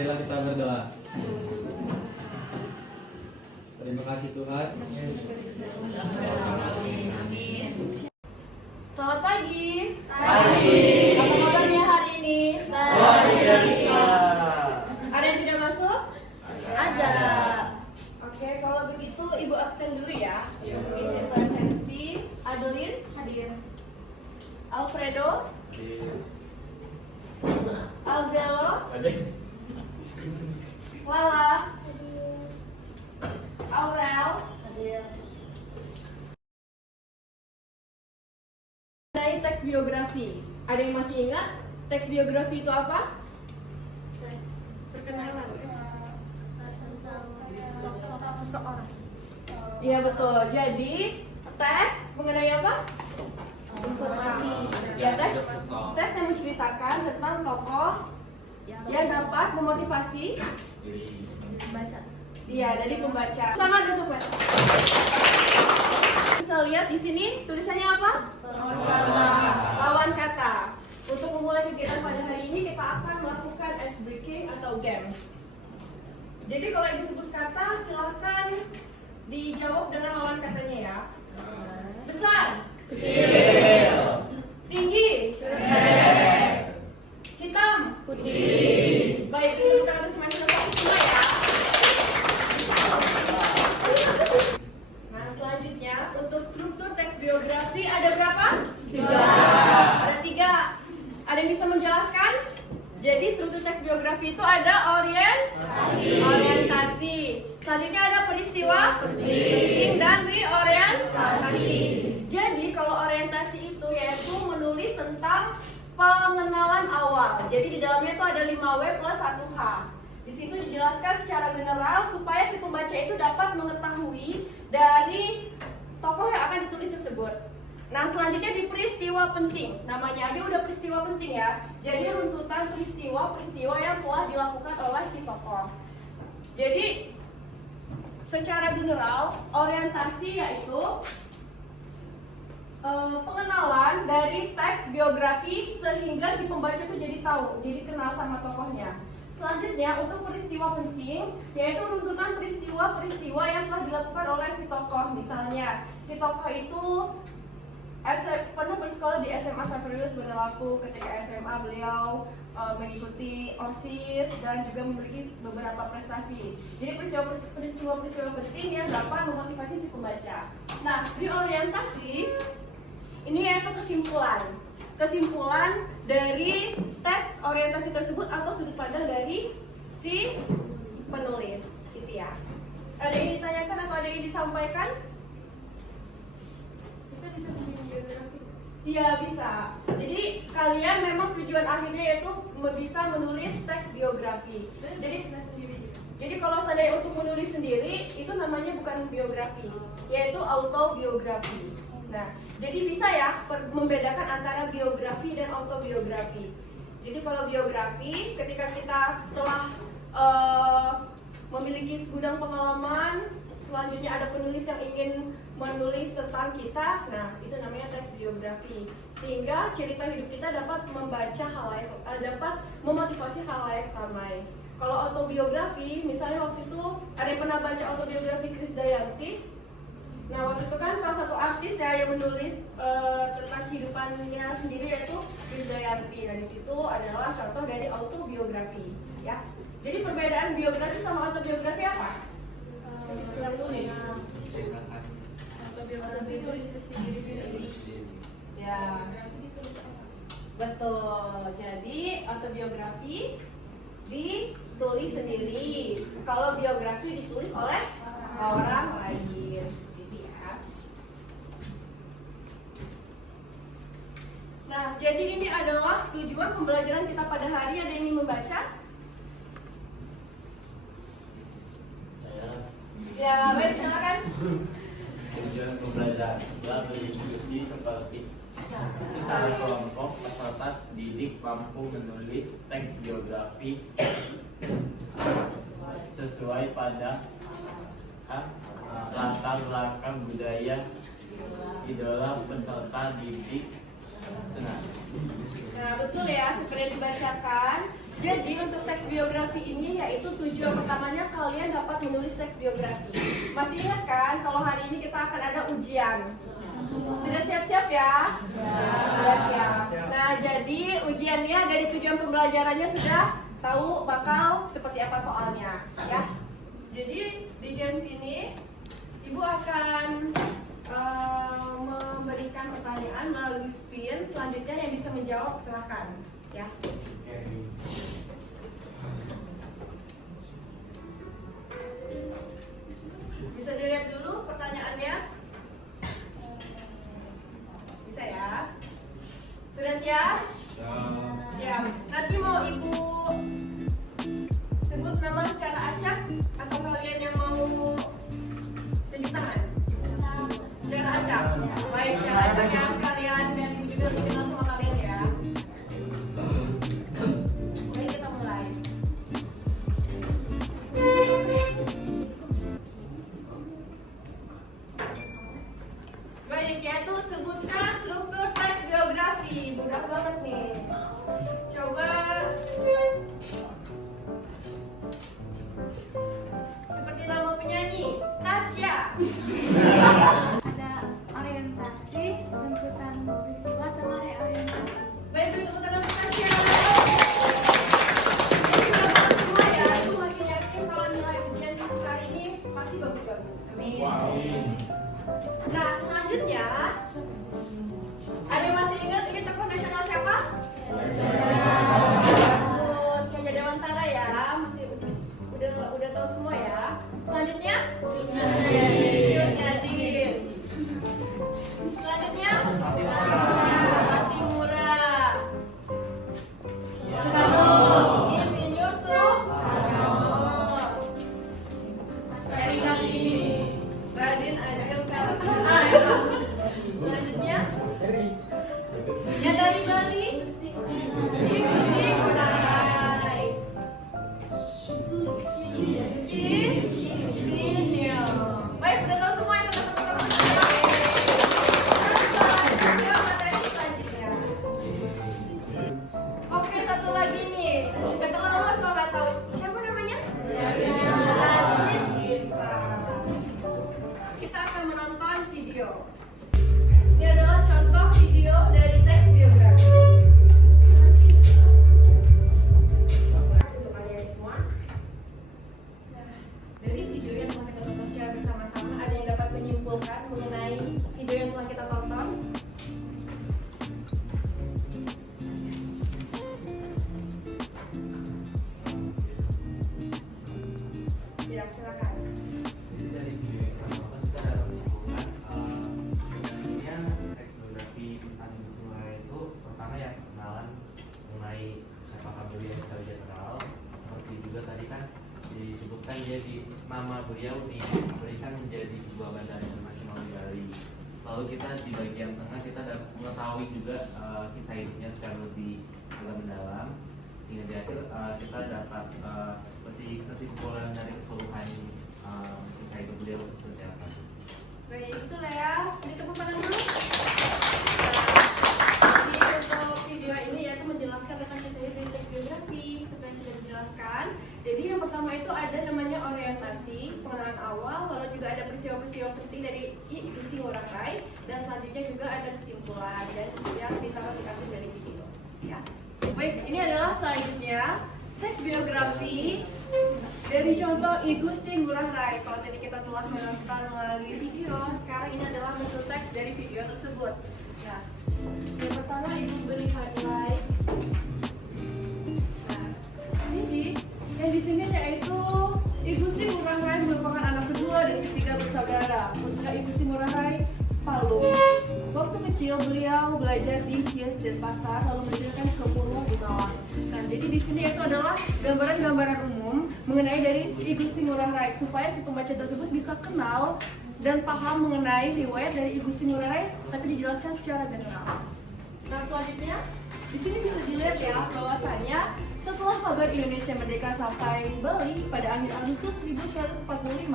Marilah kita berdoa. Terima kasih Tuhan. Amin. Selamat pagi. Pagi. Apa kabarnya hari ini? Luar biasa. Ada yang tidak masuk? Ada. Oke, kalau begitu Ibu absen dulu ya. Isi presensi. Adeline hadir. Alfredo, Alzelo, Lala, Aurel, hadir. Mengenai teks biografi, ada yang masih ingat teks biografi itu apa? Perkenalan. Tentang seseorang. Iya betul. Jadi teks mengenai apa? Informasi. Ya, teks yang menceritakan tentang tokoh yang dapat memotivasi Baca. iya dari pembaca. Sangat untuk baca. Bisa lihat di sini tulisannya apa? Lawan kata. Untuk memulai kegiatan pada hari ini kita akan melakukan ice breaking atau games. Jadi kalau ibu sebut kata silahkan dijawab dengan lawan katanya ya. Besar, Kecil. tinggi, hitam, Putih. baik, kita harus masih letak semua ya. Nah selanjutnya untuk struktur teks biografi ada berapa? 3. Ada 3. Ada yang bisa menjelaskan? Jadi struktur teks biografi itu ada orientasi. Selanjutnya ada peristiwa penting dan reorientasi. Jadi kalau orientasi itu yaitu menulis tentang pengenalan awal. Jadi di dalamnya itu ada 5W plus 1H. Di situ dijelaskan secara general supaya si pembaca itu dapat mengetahui dari tokoh yang akan ditulis tersebut. Nah selanjutnya di peristiwa penting. Namanya aja udah peristiwa penting ya. Jadi runtutan peristiwa yang telah dilakukan oleh si tokoh. Jadi secara general orientasi yaitu pengenalan dari teks biografi sehingga si pembaca itu jadi tahu, jadi kenal sama tokohnya. Selanjutnya untuk peristiwa penting yaitu runtutan peristiwa yang telah dilakukan oleh si tokoh. Misalnya si tokoh itu pernah bersekolah di SMA Saverio Berlaku. Ketika SMA beliau mengikuti OSIS dan juga memiliki beberapa prestasi. Jadi peristiwa penting yang dapat memotivasi si pembaca. Nah di orientasi ini yaitu kesimpulan dari teks orientasi tersebut atau sudut pandang dari si penulis gitu ya. Ada yang ditanyakan atau ada yang disampaikan? Kita bisa bikin biografi? Iya bisa. Jadi kalian memang tujuan akhirnya yaitu bisa menulis teks biografi. Jadi kalau seandainya untuk menulis sendiri itu namanya bukan biografi, yaitu autobiografi. Nah, jadi bisa ya membedakan antara biografi dan autobiografi. Jadi kalau biografi ketika kita telah memiliki segudang pengalaman, selanjutnya ada penulis yang ingin menulis tentang kita, nah itu namanya teks biografi. Sehingga cerita hidup kita dapat membaca dapat memotivasi halayak ramai. Kalau autobiografi, misalnya waktu itu ada yang pernah baca autobiografi Krisdayanti. Nah waktu itu kan salah satu artis ya yang menulis tentang kehidupannya sendiri yaitu Krisdayanti. Nah di situ adalah contoh dari autobiografi, ya. Jadi perbedaan biografi sama autobiografi apa? Tulis. Autobiografi itu sendiri. Ya. Betul. Jadi autobiografi ditulis sendiri. Kalau biografi ditulis oleh orang lain. Nah, jadi ini adalah tujuan pembelajaran kita pada hari. Ada yang ingin membaca? Ya, baik, silakan. Tujuan pembelajaran adalah berdiskusi seperti secara kelompok peserta didik mampu menulis teks biografi sesuai pada latar belakang budaya idola peserta didik. Nah betul ya, seperti yang dibacakan. Jadi untuk teks biografi biografi ini yaitu tujuan pertamanya kalian dapat menulis teks biografi. Masih ingat kan kalau hari ini kita akan ada ujian? Sudah siap-siap ya? Sudah siap. Nah, jadi ujiannya dari tujuan pembelajarannya sudah tahu bakal seperti apa soalnya, ya. Jadi di games ini Ibu akan memberikan pertanyaan melalui spin. Selanjutnya yang bisa menjawab silakan, ya. Bisa dilihat dulu pertanyaannya? Bisa ya? Sudah siap? Siap. Nanti mau Ibu sebut nama secara acak atau kalian yang mau tunjuk tangan? Secara acak. Baik, secara acak ya sekalian dan juga dikenal sama kalian ya. Baik, kita mulai. Baik, yaitu sebutkan struktur teks biografi. Mudah banget nih. Coba seperti nama penyanyi, Tasya. Ada orientasi, tuntutan peristiwa, sama reorientasi. Baik, beri tepuk tangan untuk Tasya. Jadi teman-teman semua ya, aku makin yakin kalau nilai ujian hari ini pasti bagus-bagus. Amin. Nah, selanjutnya ada yang masih ingat ini tokoh nasional siapa? Bagus, Raja Dewantara ya, masih udah tahu semua ya. Selanjutnya Cut Nyadin. Selanjutnya Patimura. Soekarno. Insinyur Soekarno. Heri Kartini. Raden Ajeng Kartini. Selanjutnya yang dari Bali Igusti Ngurah Rai. Sinyo. Baik, udah tahu semua ya teman-teman. Materi selanjutnya. Oke, satu lagi nih. Gak terlalu kalau nggak tahu siapa namanya? Raden Gita. Kita akan menonton video. Ini adalah contoh video dari teks biografi. Untuk kalian semua. Nah, dari video yang telah kita tonton secara bersama-sama, ada yang dapat menyimpulkan mengenai video yang telah kita tonton? Ya, silakan. Jadi dari video yang kita tonton kita dapat menyimpulkan sebenarnya teks biografi tentang Ibu Ngurah Rai itu pertama ya kenalan mengenai siapakah beliau secara general, seperti juga tadi kan disebutkan dia di nama beliau diberikan menjadi sebuah bandara internasional di Bali. Lalu kita di bagian tengah kita dapat mengetahui juga kisah hidupnya secara lebih mendalam. Hingga di akhir kita dapat seperti kesimpulan dari keseluruhan kisah hidup beliau itu seperti apa. Baik, itu lah ya. Jadi tepuk tangan dulu. Di contoh video ini yaitu menjelaskan tentang kisah hidup teks biografi seperti yang sudah dijelaskan. Jadi yang pertama itu ada namanya orientasi, pengenalan awal, lalu juga ada peristiwa-peristiwa penting dari Igusti Ngurah Rai, dan selanjutnya juga ada kesimpulan dan yang ditaruh di akhir dari video. Ya. Baik, ini adalah selanjutnya teks biografi dari contoh Igusti Ngurah Rai. Kalau tadi kita telah menonton melalui video, sekarang ini adalah bentuk teks dari video tersebut. Nah, yang pertama Ibu beri highlight. Nah, jadi yang di sini yaitu Igusti Ngurah Rai merupakan anak kedua dari ketiga bersaudara. Putra Igusti Ngurah Rai, Palung. Waktu kecil beliau belajar di Hias dan Pasar, lalu menjelaskan ke Purwo Gunawan. Nah, jadi di sini itu adalah gambaran-gambaran umum mengenai dari Igusti Ngurah Rai supaya si pembaca tersebut bisa kenal dan paham mengenai riwayat dari Igusti Ngurah Rai, tapi dijelaskan secara general. Nah, selanjutnya Di sini bisa dilihat ya bahwasannya setelah kabar Indonesia merdeka sampai Bali pada akhir Agustus 1945,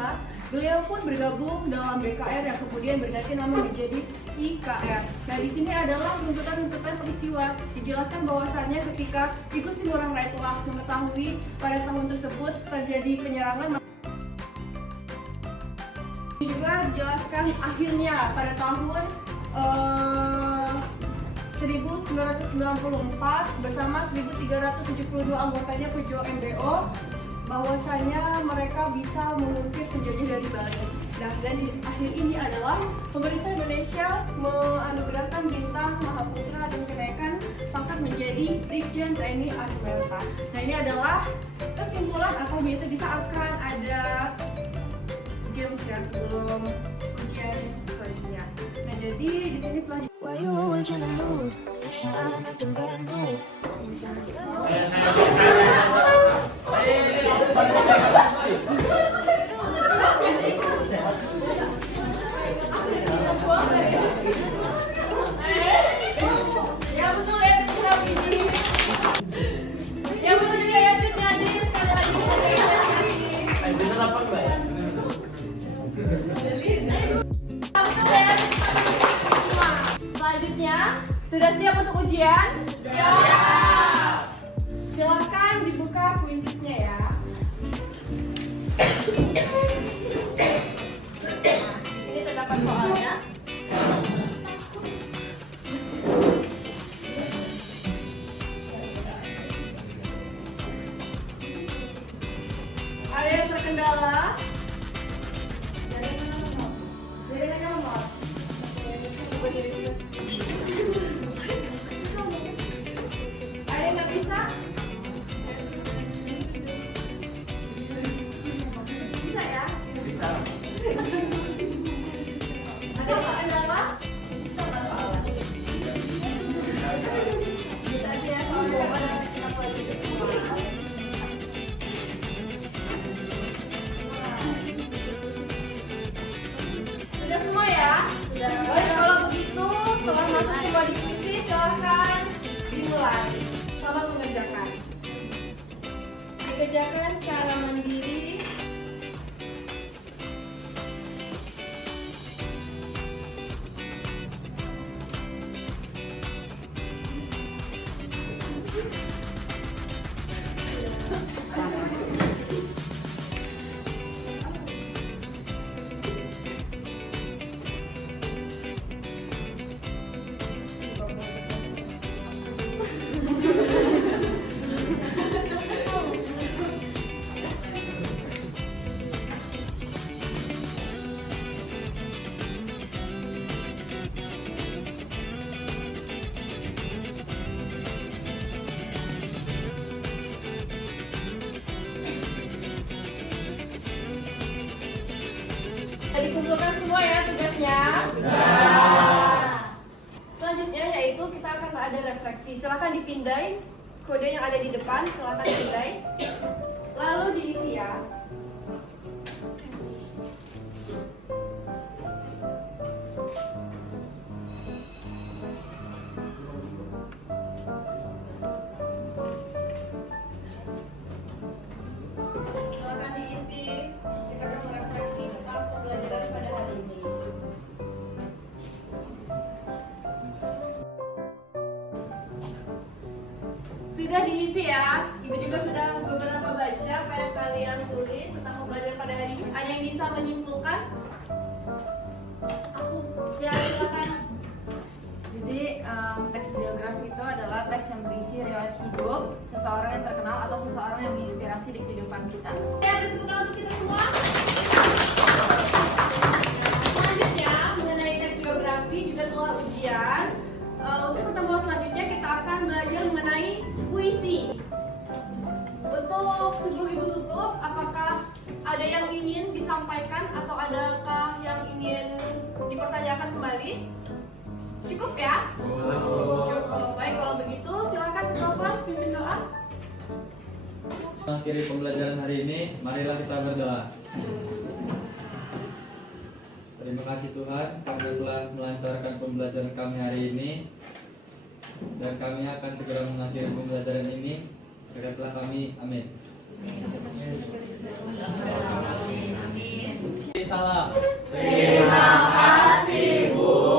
beliau pun bergabung dalam BKR yang kemudian berganti nama menjadi IKR. Nah, di sini adalah runtutan-runtutan peristiwa. Dijelaskan bahwasannya ketika Igusti Ngurah Rai telah mengetahui pada tahun tersebut terjadi penyerangan, juga dijelaskan akhirnya pada tahun 1994 bersama 1372 anggotanya pejuang MBO bahwasanya mereka bisa mengusir penjajah dari Bali. Nah, dan di akhir ini adalah pemerintah Indonesia menganugerahkan bintang Mahaputra dan kenaikan pangkat menjadi Brigjen TNI Anumerta. Nah, ini adalah kesimpulan atau biasa kita akan ada games ya sebelum ujian selanjutnya. Nah, jadi di sini telah Why you always in the mood? I'm acting brand new. ya betul ya betul ini. Ya betul juga ya Cut jadi sekali lagi Bisa apa enggak ya? Selanjutnya, sudah siap untuk ujian? Siap! Silakan dibuka kuisisnya ya. Ini terdapat soalnya. Ada yang terkendala? Jaringannya lemot. Coba diri-diri. Ada yang nggak bisa? Bisa ya? Bisa. Ada yang terkendala? Bisa aja ya soalnya kita pelajari semua. Sudah semua ya? Sudah. Baik, kalau begitu telah masuk semua diskusi, silahkan dimulai. Selamat mengerjakan. Dikerjakan secara mandiri. Sudah dikumpulkan semua ya tugasnya? Selanjutnya yaitu kita akan ada refleksi. Silakan dipindai kode yang ada di depan, silakan dipindai. Lalu diisi ya. Silakan diisi. Kita akan merefleksi tentang pembelajaran pada hari ini. Sudah diisi ya. Ibu juga sudah beberapa baca apa yang kalian tulis tentang pembelajaran pada hari ini. Ada yang bisa menyimpulkan? Aku. Ya, silakan. Jadi teks biografi itu adalah teks yang berisi riwayat hidup seseorang yang terkenal atau seseorang yang menginspirasi di kehidupan kita. Ya, tepuk tangan untuk kita semua. Selanjutnya mengenai teks biografi juga telah ujian. Untuk pertemuan selanjutnya kita akan belajar mengenai puisi. Untuk sebelum ibu tutup, apakah ada yang ingin disampaikan atau adakah yang ingin dipertanyakan kembali? Cukup ya? Cukup. Baik, kalau begitu silakan ketua kelas pimpin doa. Mengakhiri pembelajaran hari ini, marilah kita berdoa. Terima kasih Tuhan karena telah melancarkan pembelajaran kami hari ini. dan kami akan segera mengakhiri pembelajaran ini. Berkatlah kami, amin. Amin. Salam. Terima kasih Bu.